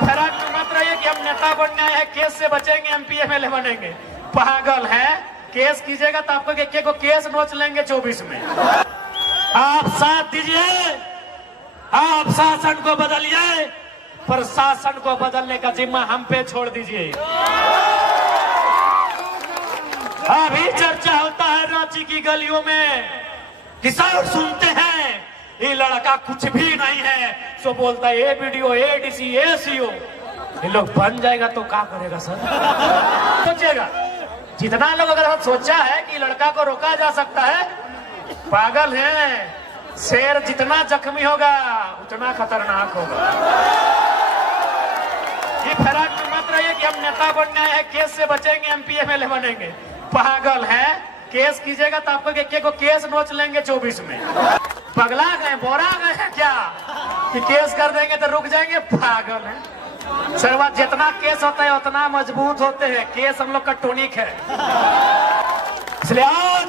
फराक में मत रहिए कि हम नेता बनने आए हैं, केस से बचेंगे, एमपी एमएलए बनेंगे। पागल है, केस कीजिएगा तो आपको एक को केस नोच लेंगे 24 में। आप साथ दीजिए, आप शासन को बदलिए, प्रशासन को बदलने का जिम्मा हम पे छोड़ दीजिए। अभी चर्चा होता है रांची की गलियों में, किसान सुनते हैं ये लड़का कुछ भी नहीं है, सो बोलता है ए वीडियो एडीसी एसीओ। ये लोग बन जाएगा तो क्या करेगा सर? सोचिएगा, जितना लोग अगर सोचा है कि लड़का को रोका जा सकता है, पागल है। शेर जितना जख्मी होगा उतना खतरनाक होगा। ये फराक में मत रहिए कि हम नेता बनने आए हैं, केस से बचेंगे, एमपी एमएलए बनेंगे। पागल है, केस कीजिएगा तो आपको एक को केस नोच लेंगे 24 में। पगला गए, बोरा गए हैं क्या कि केस कर देंगे तो रुक जाएंगे? पागल है। सरवा जितना केस होता है उतना मजबूत होते हैं। केस हम लोग का टॉनिक है। इसलिए आज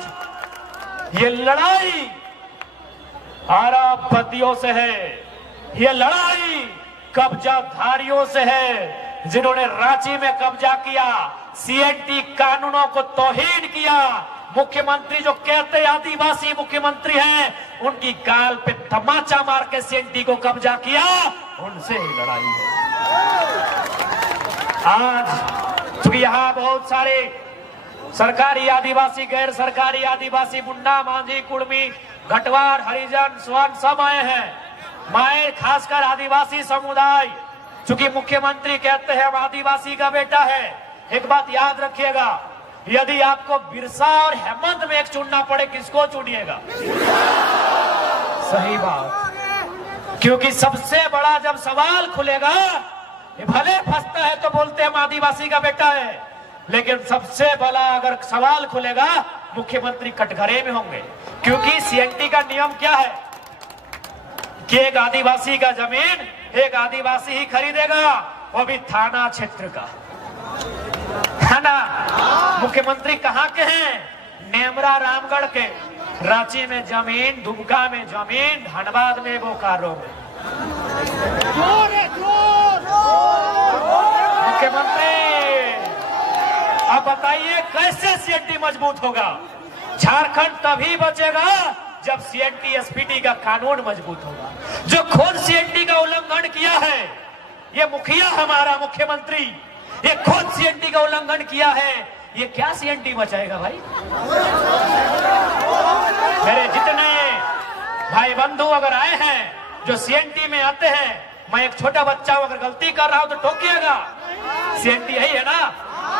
ये लड़ाई अरबपतियों से है, ये लड़ाई कब्जाधारियों से है, जिन्होंने रांची में कब्जा किया, सीएनटी कानूनों को तौहीन किया। मुख्यमंत्री जो कहते आदिवासी मुख्यमंत्री हैं, उनकी गाल पे तमाचा मार के सीएनटी को कब्जा किया, उनसे ही लड़ाई है। आज चूंकि यहाँ बहुत सारे सरकारी आदिवासी, गैर सरकारी आदिवासी, मुंडा, मांझी, कुड़मी, घटवार, हरिजन, स्वर्ण सब आए हैं। मैं खासकर आदिवासी समुदाय, चूंकि मुख्यमंत्री कहते हैं हम आदिवासी का बेटा है। एक बात याद रखिएगा, यदि आपको बिरसा और हेमंत में एक चुनना पड़े, किसको चुनिएगा? सही बात, क्योंकि सबसे बड़ा जब सवाल खुलेगा, भले फंसता है तो बोलते हैं हम आदिवासी का बेटा है, लेकिन सबसे बड़ा अगर सवाल खुलेगा, मुख्यमंत्री कटघरे में होंगे। क्योंकि सीएनटी का नियम क्या है कि एक आदिवासी का जमीन एक आदिवासी ही खरीदेगा, वो भी थाना क्षेत्र का, है ना? मुख्यमंत्री कहाँ के हैं? नेमरा, रामगढ़ के। रांची में जमीन, दुमका में जमीन, धनबाद में, बोकारो में। मुख्यमंत्री अब बताइए कैसे सीएनटी मजबूत होगा? झारखंड तभी बचेगा जब सीएनटी एसपीटी का कानून मजबूत होगा। जो खुद सीएनटी का उल्लंघन किया है, ये मुखिया हमारा मुख्यमंत्री, ये खुद सीएनटी का उल्लंघन किया है, ये क्या सीएनटी बचाएगा भाई? मेरे जितने भाई बंधु अगर आए हैं जो सीएनटी में आते हैं, मैं एक छोटा बच्चा हूं, अगर गलती कर रहा हूं तो टोकिएगा। सीएनटी यही है ना,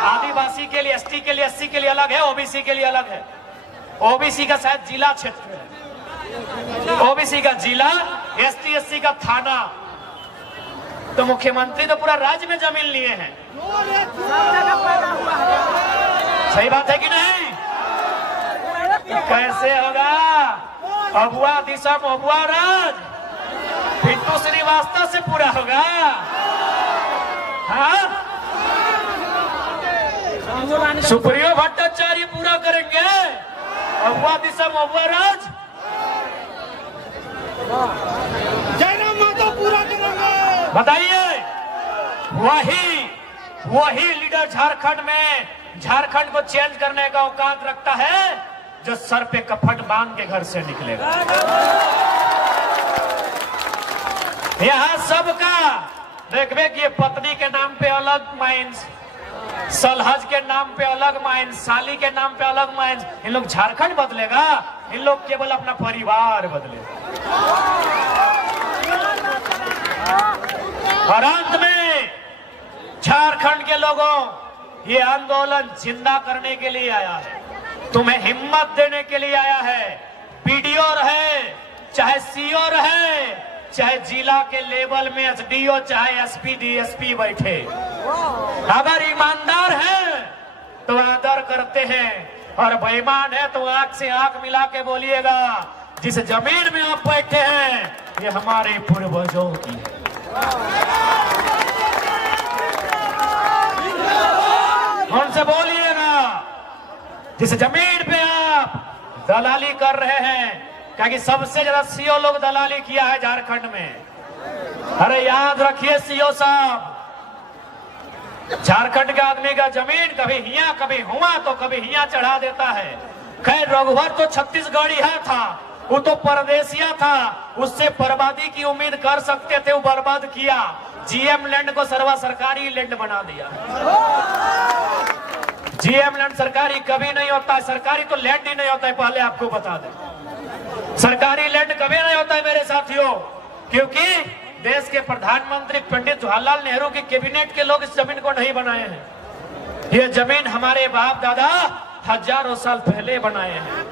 आदिवासी के लिए, एसटी के लिए, एससी के लिए अलग है, ओबीसी के लिए अलग है। ओबीसी का शायद जिला क्षेत्र है, ओबीसी का जिला, एसटी एससी का थाना। तो मुख्यमंत्री तो पूरा राज्य में जमीन लिए हैं। सही बात है कि नहीं? कैसे होगा? अबुआ दिशा अबुआ राज पिंटू श्रीवास्तव से पूरा होगा? हाँ, सुप्रियो भट्टाचार्य पूरा करेंगे, अबुआ दिशा अबुआ राज जयराम माधव पूरा करेंगे। बताइए, वही लीडर झारखंड में झारखंड को चेंज करने का औकात रखता है, जो सर पे कफन बांध के घर से निकलेगा। यहाँ सबका देखबे कि पत्नी के नाम पे अलग माइंस, सलहज के नाम पे अलग माइंस, साली के नाम पे अलग माइंस। इन लोग झारखंड बदलेगा? इन लोग केवल अपना परिवार बदलेगा। और अंत में झारखंड के लोगों, ये आंदोलन जिंदा करने के लिए आया है, तुम्हें हिम्मत देने के लिए आया है। पीडीओ रहे, चाहे सीओ रहे, चाहे जिला के लेवल में एसडीओ, चाहे एसपी डीएसपी बैठे, अगर ईमानदार है तो आदर करते हैं, और बेईमान है तो आंख से आंख मिला के बोलिएगा, जिस जमीन में आप बैठे हैं ये हमारे पूर्वजों की है। उनसे बोलिएगा, जिस जमीन पे आप दलाली कर रहे हैं, क्योंकि सबसे ज्यादा सीओ लोग दलाली किया है झारखंड में। अरे याद रखिए सीओ साहब, झारखंड के आदमी का जमीन कभी हिया कभी हुआ तो कभी हिया चढ़ा देता है। खैर रघुवर तो छत्तीसगढ़ी है था, वो तो परदेसिया था, उससे बर्बादी की उम्मीद कर सकते थे, वो बर्बाद किया। जीएम लैंड को सर्वा सरकारी लैंड बना दिया। जीएम लैंड सरकारी कभी नहीं होता है, सरकारी तो लैंड ही नहीं होता है, पहले आपको बता दें। सरकारी लैंड कभी नहीं होता है मेरे साथियों, क्योंकि देश के प्रधानमंत्री पंडित जवाहरलाल नेहरू के कैबिनेट के लोग इस जमीन को नहीं बनाए हैं। ये जमीन हमारे बाप दादा हजारों साल पहले बनाए हैं।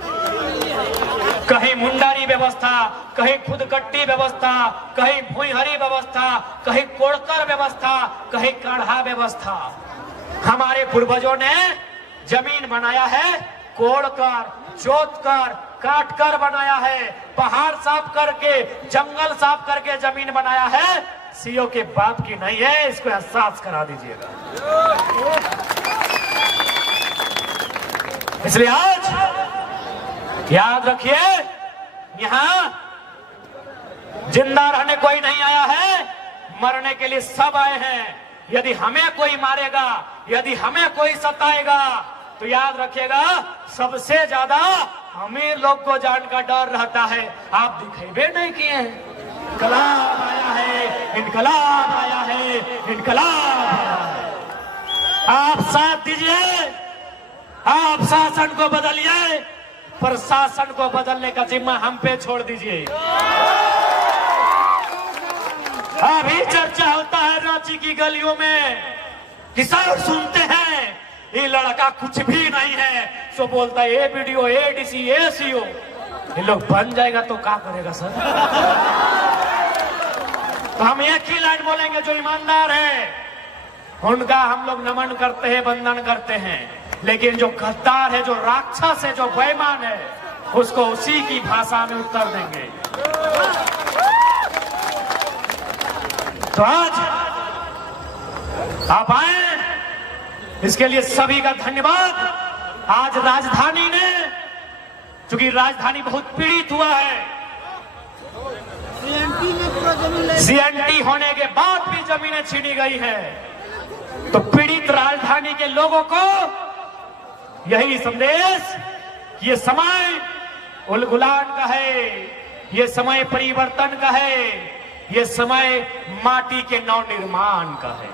कहीं मुंडारी व्यवस्था, कहीं खुदकट्टी व्यवस्था, कहीं भुईहरी व्यवस्था, कहीं कोड़कर व्यवस्था, कहीं काढ़ा व्यवस्था। हमारे पूर्वजों ने जमीन बनाया है कोड़कर, जोतकर, काटकर बनाया है, पहाड़ साफ करके, जंगल साफ करके जमीन बनाया है। सीओ के बाप की नहीं है, इसको एहसास करा दीजिएगा। इसलिए आज याद रखिए, यहां जिंदा रहने कोई नहीं आया है, मरने के लिए सब आए हैं। यदि हमें कोई मारेगा, यदि हमें कोई सताएगा, तो याद रखिएगा सबसे ज्यादा अमीर लोग को जान का डर रहता है। आप दिखेबे नहीं किए हैं, इनकलाब आया है, इनकलाब आया है, इनकलाब आया है। आप साथ दीजिए, आप शासन को बदलिए, प्रशासन को बदलने का जिम्मा हम पे छोड़ दीजिए। अभी चर्चा होता है रांची की गलियों में, किसान सुनते हैं ये लड़का कुछ भी नहीं है, सो बोलता है ए बीडीओ, ए डीसी, ए सीओ। ये लोग बन जाएगा तो क्या करेगा सर? तो हम एक ही लाइन बोलेंगे, जो ईमानदार है उनका हम लोग नमन करते हैं, वंदन करते हैं। लेकिन जो गद्दार है, जो राक्षस है, जो बेईमान है, उसको उसी की भाषा में उत्तर देंगे। तो आज आप आए, इसके लिए सभी का धन्यवाद। आज राजधानी ने, चूंकि राजधानी बहुत पीड़ित हुआ है, सीएनटी होने के बाद भी जमीनें छीनी गई है, तो पीड़ित राजधानी के लोगों को यही संदेश, ये समय उलगुलान का है, ये समय परिवर्तन का है, ये समय माटी के नव निर्माण का है।